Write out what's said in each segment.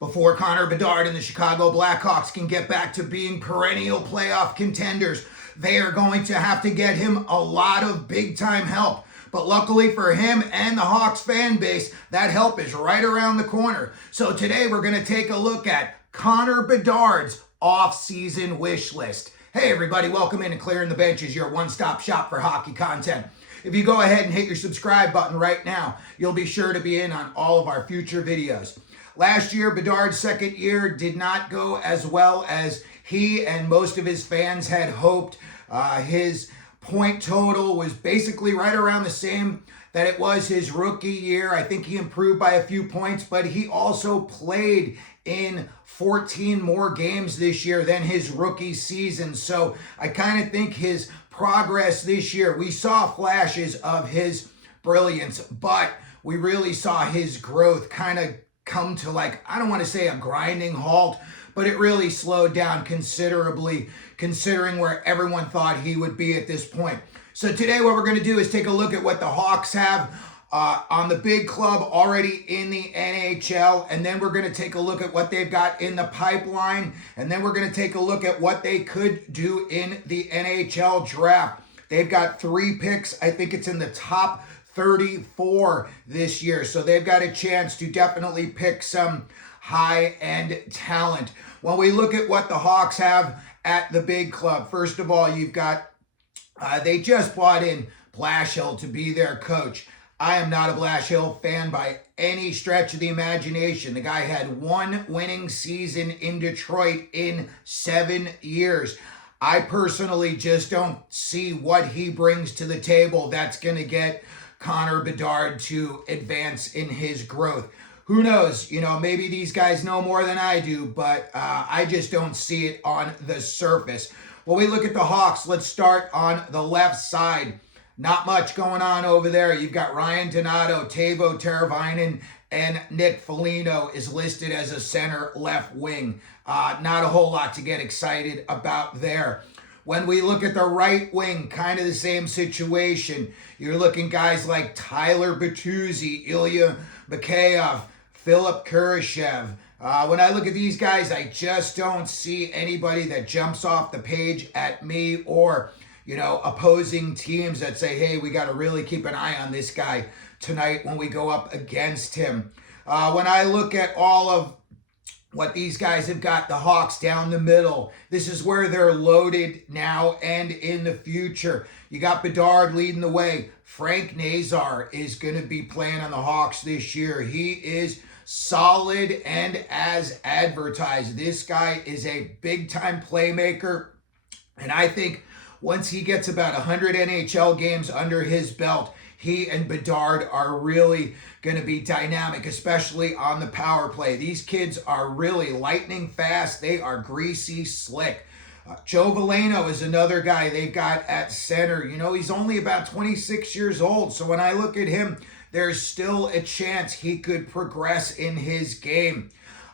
Before Connor Bedard and the Chicago Blackhawks can get back to being perennial playoff contenders, they are going to have to get him a lot of big-time help. But luckily for him and the Hawks fan base, that help is right around the corner. So today we're going to take a look at Connor Bedard's off-season wish list. Hey everybody, welcome in to Clearing the Benches, your one-stop shop for hockey content. If you go ahead and hit your subscribe button right now, you'll be sure to be in on all of our future videos. Last year, Bedard's second year did not go as well as he and most of his fans had hoped. His point total was basically right around the same that it was his rookie year. I think he improved by a few points, but he also played in 14 more games this year than his rookie season. So I kind of think his progress this year, we saw flashes of his brilliance, but we really saw his growth kind of come to, like, I don't want to say a grinding halt, but it really slowed down considerably considering where everyone thought he would be at this point. So today what we're going to do is take a look at what the Hawks have on the big club already in the NHL, and then we're going to take a look at what they've got in the pipeline, and then we're going to take a look at what they could do in the NHL draft. They've got 3 picks. I think it's in the top 34 this year. So they've got a chance to definitely pick some high-end talent. When we look at what the Hawks have at the big club, first of all, you've got, they just brought in Blashill to be their coach. I am not a Blashill fan by any stretch of the imagination. The guy had 1 winning season in Detroit in 7 years. I personally just don't see what he brings to the table that's going to get Connor Bedard to advance in his growth. Who knows? You know, maybe these guys know more than I do, but I just don't see it on the surface. When we look at the Hawks, let's start on the left side. Not much going on over there. You've got Ryan Donato, Teuvo Teravainen, and Nick Foligno is listed as a center left wing. Not a whole lot to get excited about there. When we look at the right wing, kind of the same situation. You're looking guys like Tyler Bertuzzi, Ilya Mikheyev, Philip Kurashev. When I look at these guys, I just don't see anybody that jumps off the page at me or, you know, opposing teams that say, hey, we got to really keep an eye on this guy tonight when we go up against him. When I look at all of what these guys have got, the Hawks down the middle, this is where they're loaded now and in the future. You got Bedard leading the way. Frank Nazar is going to be playing on the Hawks this year. He is solid and as advertised. This guy is a big-time playmaker, and I think once he gets about 100 NHL games under his belt, he and Bedard are really going to be dynamic, especially on the power play. These kids are really lightning fast. They are greasy, slick. Joe Veleno is another guy they've got at center. You know, he's only about 26 years old. So when I look at him, there's still a chance he could progress in his game.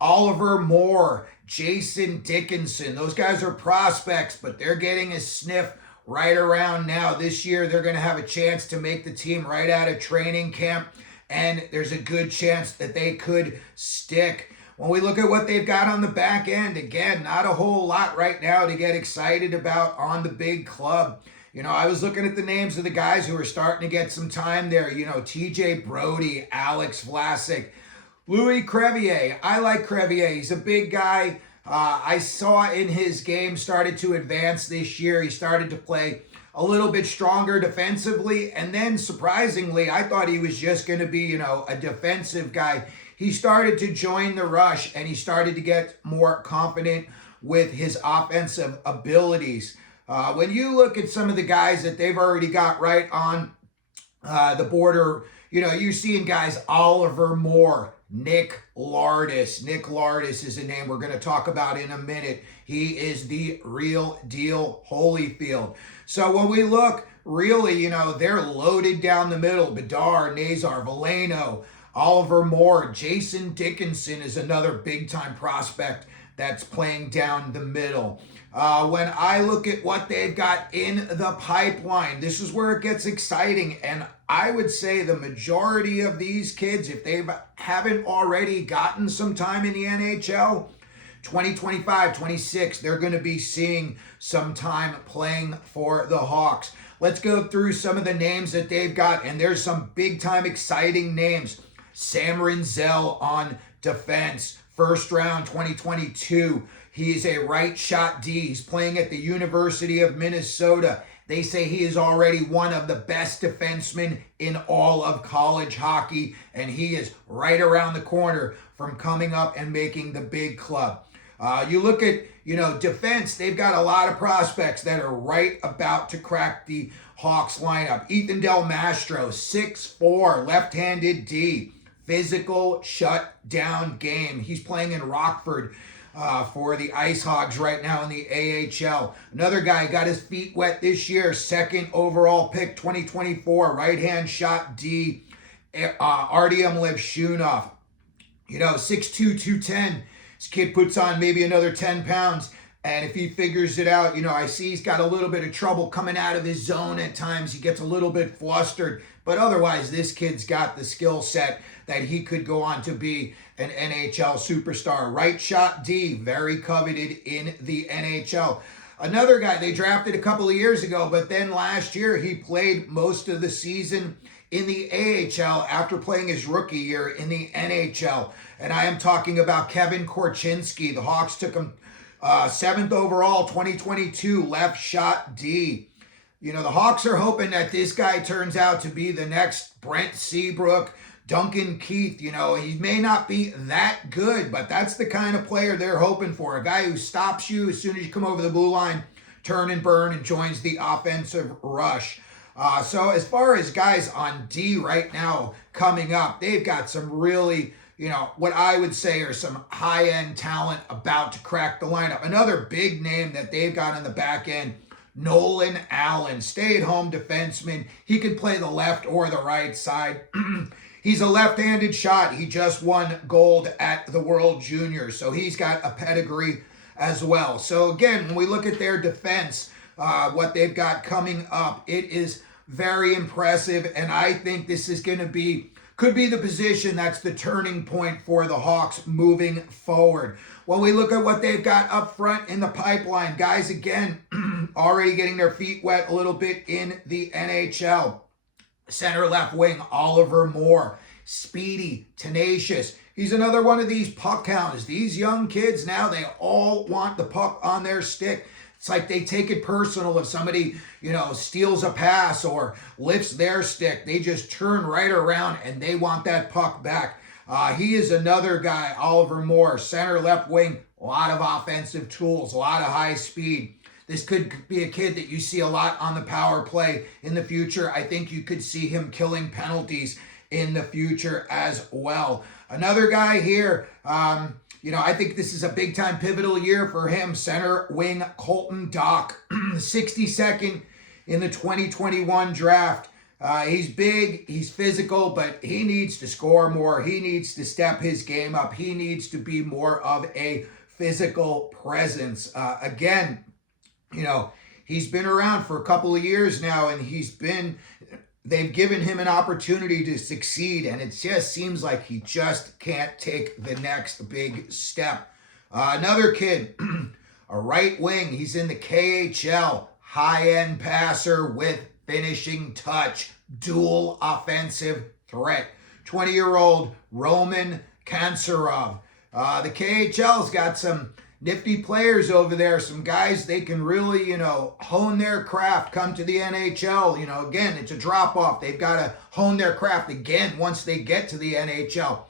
Oliver Moore, Jason Dickinson, those guys are prospects, but they're getting a sniff right around now. This year, they're going to have a chance to make the team right out of training camp, and there's a good chance that they could stick. When we look at what they've got on the back end, again, not a whole lot right now to get excited about on the big club. You know, I was looking at the names of the guys who are starting to get some time there. You know, TJ Brody, Alex Vlasic, Louis Crevier. I like Crevier. He's a big guy. I saw in his game started to advance this year. He started to play a little bit stronger defensively. And then surprisingly, I thought he was just going to be, you know, a defensive guy. He started to join the rush and he started to get more confident with his offensive abilities. When you look at some of the guys that they've already got right on the border, you know, you're seeing guys, Oliver Moore, Nick Lardis. Nick Lardis is a name we're going to talk about in a minute. He is the real deal Holyfield. So when we look, really, you know, they're loaded down the middle. Bedard, Nazar, Veleno, Oliver Moore, Jason Dickinson is another big-time prospect that's playing down the middle. When I look at what they've got in the pipeline, this is where it gets exciting. And I would say the majority of these kids, if they haven't already gotten some time in the NHL, 2025, 26, they're going to be seeing some time playing for the Hawks. Let's go through some of the names that they've got, and there's some big-time exciting names. Sam Rinzel on defense, first round 2022. He's a right shot D. He's playing at the University of Minnesota. They say he is already one of the best defensemen in all of college hockey, and he is right around the corner from coming up and making the big club. You look at, defense, they've got a lot of prospects that are right about to crack the Hawks lineup. Ethan Del Mastro, 6'4", left-handed D, physical shutdown game. He's playing in Rockford for the Ice Hogs right now in the AHL. Another guy got his feet wet this year, second overall pick, 2024, right-hand shot D, Artyom Levshunov. 6'2", 210. This kid puts on maybe another 10 pounds, and if he figures it out, I see he's got a little bit of trouble coming out of his zone at times. He gets a little bit flustered, but otherwise, this kid's got the skill set that he could go on to be an NHL superstar. Right shot D, very coveted in the NHL. Another guy they drafted a couple of years ago, but then last year he played most of the season in the AHL after playing his rookie year in the NHL. And I am talking about Kevin Korchinski. The Hawks took him 7th overall, 2022, left shot D. The Hawks are hoping that this guy turns out to be the next Brent Seabrook, Duncan Keith. He may not be that good, but that's the kind of player they're hoping for. A guy who stops you as soon as you come over the blue line, turn and burn, and joins the offensive rush. So as far as guys on D right now coming up, they've got some really, what I would say are some high-end talent about to crack the lineup. Another big name that they've got on the back end, Nolan Allen, stay-at-home defenseman. He can play the left or the right side. He's a left-handed shot. He just won gold at the World Juniors, so he's got a pedigree as well. So again, when we look at their defense, what they've got coming up, it is very impressive, and I think this is going to could be the position that's the turning point for the Hawks moving forward. When we look at what they've got up front in the pipeline, guys, again, already getting their feet wet a little bit in the NHL. Center left wing, Oliver Moore, speedy, tenacious. He's another one of these puck hounds. These young kids now, they all want the puck on their stick. It's like they take it personal if somebody, steals a pass or lifts their stick. They just turn right around and they want that puck back. He is another guy, Oliver Moore, center left wing, a lot of offensive tools, a lot of high speed. This could be a kid that you see a lot on the power play in the future. I think you could see him killing penalties in the future as well. Another guy here, I think this is a big-time pivotal year for him. Center wing Colton Dock, 62nd in the 2021 draft. He's big, he's physical, but he needs to score more. He needs to step his game up. He needs to be more of a physical presence. Again, he's been around for a couple of years now, and they've given him an opportunity to succeed, and it just seems like he just can't take the next big step. Another kid, a right wing, he's in the KHL, high-end passer with finishing touch, dual offensive threat. 20-year-old Roman Kanserov. The KHL's got some nifty players over there, some guys they can really, hone their craft, come to the NHL. Again, it's a drop-off. They've got to hone their craft again once they get to the NHL.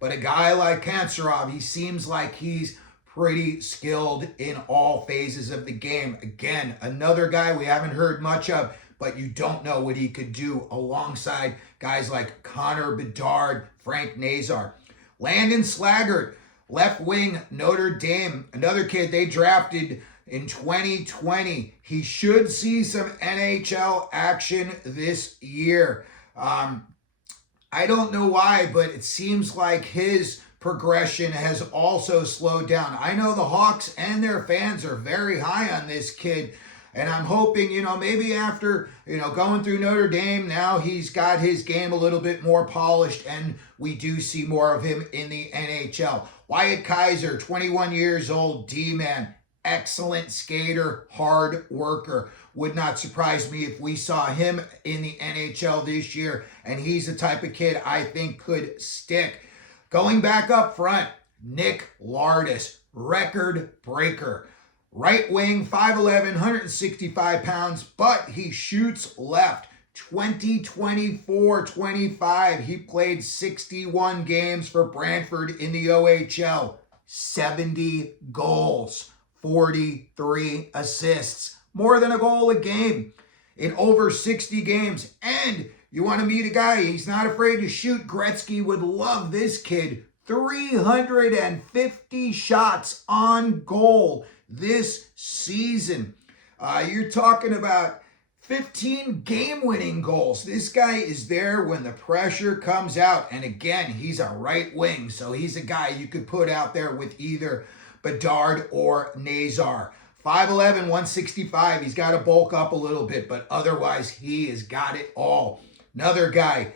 But a guy like Kanserov, he seems like he's pretty skilled in all phases of the game. Again, another guy we haven't heard much of, but you don't know what he could do alongside guys like Connor Bedard, Frank Nazar. Landon Slaggert, left wing, Notre Dame, another kid they drafted in 2020. He should see some NHL action this year. I don't know why, but it seems like his progression has also slowed down. I know the Hawks and their fans are very high on this kid. And I'm hoping, maybe after, going through Notre Dame, now he's got his game a little bit more polished and we do see more of him in the NHL. Wyatt Kaiser, 21 years old, D-man, excellent skater, hard worker. Would not surprise me if we saw him in the NHL this year, and he's the type of kid I think could stick. Going back up front, Nick Lardis, record breaker. Right wing, 5'11", 165 pounds, but he shoots left. 2024-25, he played 61 games for Brantford in the OHL. 70 goals, 43 assists, more than a goal a game in over 60 games. And you want to meet a guy, he's not afraid to shoot. Gretzky would love this kid. 350 shots on goal this season. You're talking about 15 game-winning goals. This guy is there when the pressure comes out. And again, he's a right wing, so he's a guy you could put out there with either Bedard or Nazar. 5'11", 165. He's got to bulk up a little bit, but otherwise he has got it all. Another guy,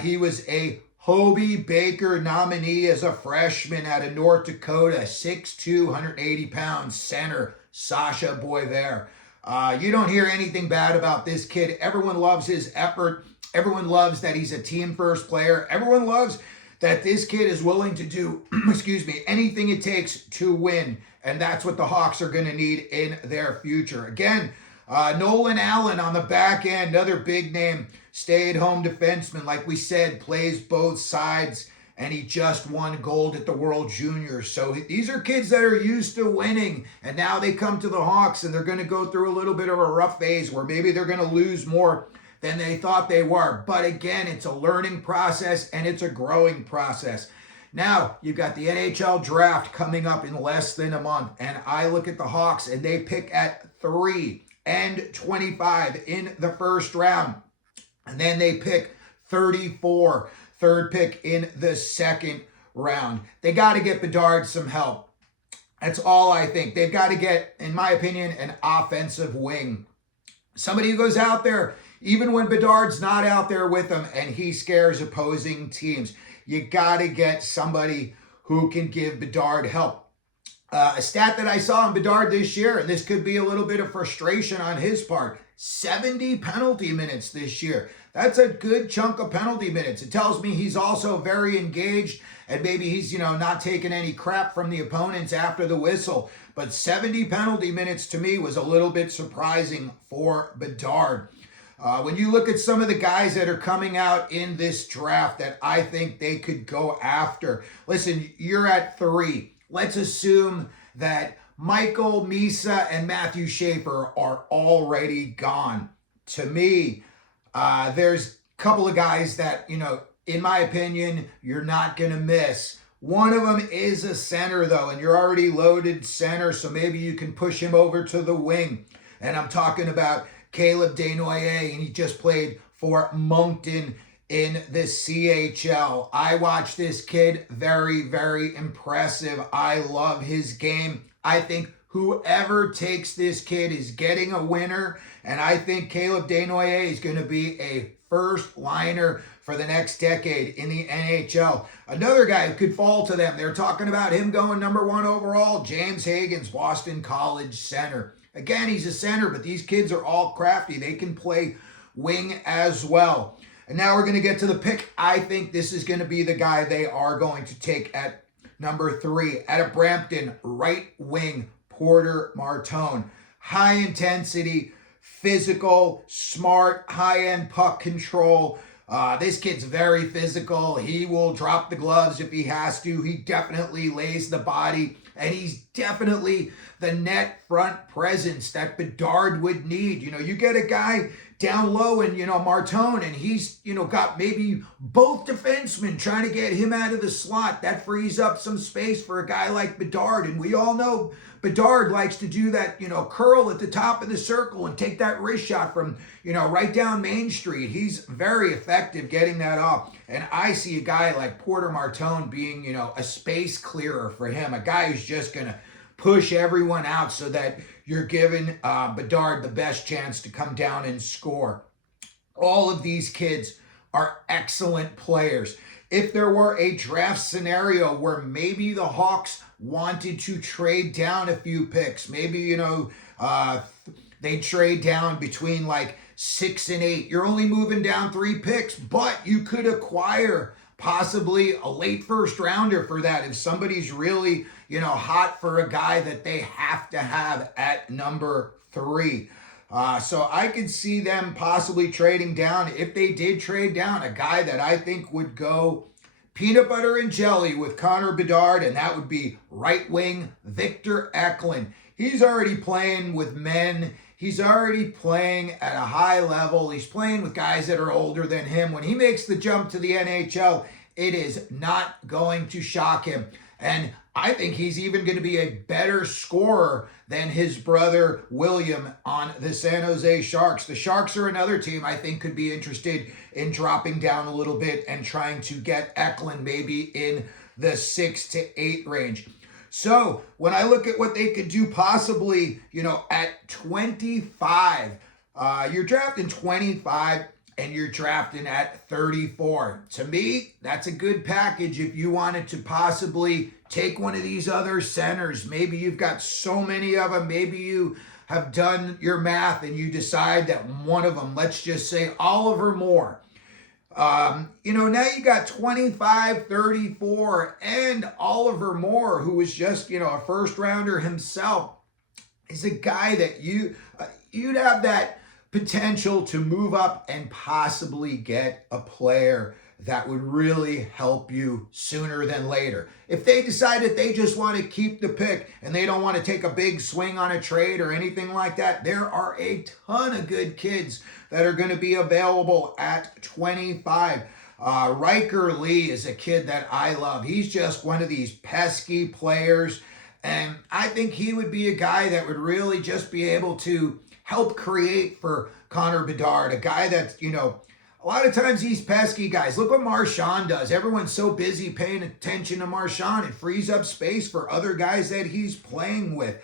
he was a Hobey Baker nominee as a freshman out of North Dakota. 6'2", 180 pounds, center, Sasha Boisvert. You don't hear anything bad about this kid. Everyone loves his effort. Everyone loves that he's a team-first player. Everyone loves that this kid is willing to do, anything it takes to win. And that's what the Hawks are going to need in their future. Again, Nolan Allen on the back end, another big name, stay-at-home defenseman. Like we said, plays both sides, and he just won gold at the World Juniors. So these are kids that are used to winning, and now they come to the Hawks, and they're going to go through a little bit of a rough phase where maybe they're going to lose more than they thought they were. But again, it's a learning process, and it's a growing process. Now, you've got the NHL draft coming up in less than a month, and I look at the Hawks, and they pick at 3 and 25 in the first round. And then they pick 34, third pick in the second round. They got to get Bedard some help. That's all I think. They've got to get, in my opinion, an offensive wing. Somebody who goes out there, even when Bedard's not out there with them and he scares opposing teams. You got to get somebody who can give Bedard help. A stat that I saw in Bedard this year, and this could be a little bit of frustration on his part, 70 penalty minutes this year. That's a good chunk of penalty minutes. It tells me he's also very engaged, and maybe he's, not taking any crap from the opponents after the whistle. But 70 penalty minutes to me was a little bit surprising for Bedard. When you look at some of the guys that are coming out in this draft that I think they could go after, listen, you're at 3. Let's assume that Michael, Misa, and Matthew Schaefer are already gone. To me, there's a couple of guys that, in my opinion, you're not going to miss. One of them is a center, though, and you're already loaded center, so maybe you can push him over to the wing. And I'm talking about Caleb Desnoyers, and he just played for Moncton in the CHL. I watched this kid, very, very impressive. I love his game. I think whoever takes this kid is getting a winner, and I think Caleb Desnoyers is going to be a first liner for the next decade in the NHL. Another guy who could fall to them, they're talking about him going number 1 overall, James Hagens, Boston College center. Again, he's a center, but these kids are all crafty. They can play wing as well. And now we're going to get to the pick. I think this is going to be the guy they are going to take at number 3. Out of Brampton, right wing, Porter Martone. High intensity, physical, smart, high-end puck control. This kid's very physical. He will drop the gloves if he has to. He definitely lays the body. And he's definitely the net front presence that Bedard would need. You get a guy down low and, Martone, and he's, got maybe both defensemen trying to get him out of the slot. That frees up some space for a guy like Bedard. And we all know Bedard likes to do that, curl at the top of the circle and take that wrist shot from, right down Main Street. He's very effective getting that off. And I see a guy like Porter Martone being, a space clearer for him, a guy who's just going to push everyone out so that you're giving Bedard the best chance to come down and score. All of these kids are excellent players. If there were a draft scenario where maybe the Hawks wanted to trade down a few picks, maybe, they trade down between like 6 and 8. You're only moving down 3 picks, but you could acquire possibly a late first rounder for that if somebody's really, hot for a guy that they have to have at number 3. So I could see them possibly trading down. If they did trade down, a guy that I think would go peanut butter and jelly with Connor Bedard, and that would be right wing Victor Eklund. He's already playing with men. He's already playing at a high level. He's playing with guys that are older than him. When he makes the jump to the NHL, it is not going to shock him. And I think he's even going to be a better scorer than his brother William on the San Jose Sharks. The Sharks are another team I think could be interested in dropping down a little bit and trying to get Eklund maybe in the 6 to 8 range. So when I look at what they could do possibly, at 25, you're drafting 25 and you're drafting at 34. To me, that's a good package if you wanted to possibly take one of these other centers. Maybe you've got so many of them. Maybe you have done your math and you decide that one of them, let's just say Oliver Moore. Now you got 25, 34, and Oliver Moore, who was just, a first rounder himself, is a guy that you'd have that potential to move up and possibly get a player that would really help you sooner than later. If they decide that they just want to keep the pick and they don't want to take a big swing on a trade or anything like that, there are a ton of good kids that are going to be available at 25. Riker Lee is a kid that I love. He's just one of these pesky players, and I think he would be a guy that would really just be able to help create for Connor Bedard, a guy that's, a lot of times these pesky guys, look what Marchand does. Everyone's so busy paying attention to Marchand. It frees up space for other guys that he's playing with.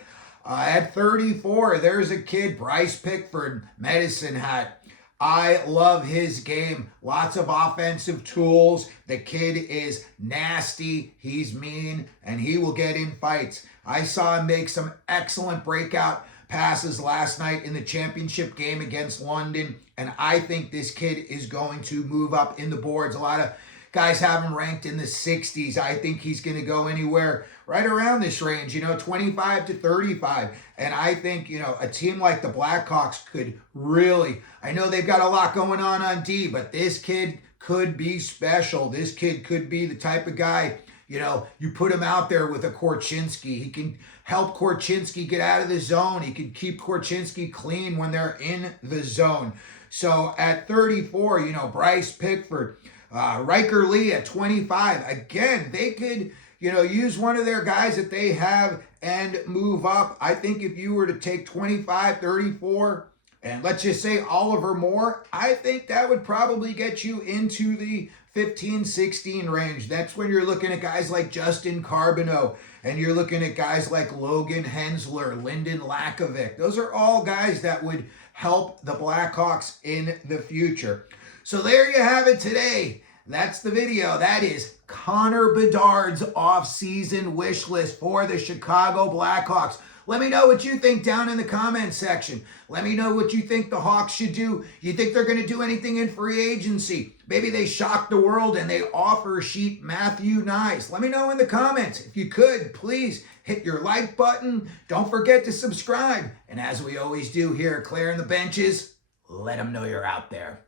At 34, there's a kid, Bryce Pickford, Medicine Hat. I love his game. Lots of offensive tools. The kid is nasty. He's mean, and he will get in fights. I saw him make some excellent breakout passes last night in the championship game against London, and I think this kid is going to move up in the boards. A lot of guys have him ranked in the 60s. I think he's going to go anywhere right around this range, 25 to 35. And I think, a team like the Blackhawks could really, I know they've got a lot going on D, but this kid could be special. This kid could be the type of guy, you put him out there with a Korchinski. He can help Korchinski get out of the zone. He can keep Korchinski clean when they're in the zone. So at 34, Bryce Pickford, Riker Lee at 25. Again, they could, use one of their guys that they have and move up. I think if you were to take 25, 34, and let's just say Oliver Moore, I think that would probably get you into the 15, 16 range. That's when you're looking at guys like Justin Carbonneau, and you're looking at guys like Logan Hensler, Lyndon Lakovic. Those are all guys that would help the Blackhawks in the future. So there you have it today. That's the video. That is Connor Bedard's off-season wish list for the Chicago Blackhawks. Let me know what you think down in the comments section. Let me know what you think the Hawks should do. You think they're going to do anything in free agency? Maybe they shock the world and they offer sheet Matthew Nice. Let me know in the comments. If you could, please hit your like button. Don't forget to subscribe. And as we always do here at Clearing the Benches, let them know you're out there.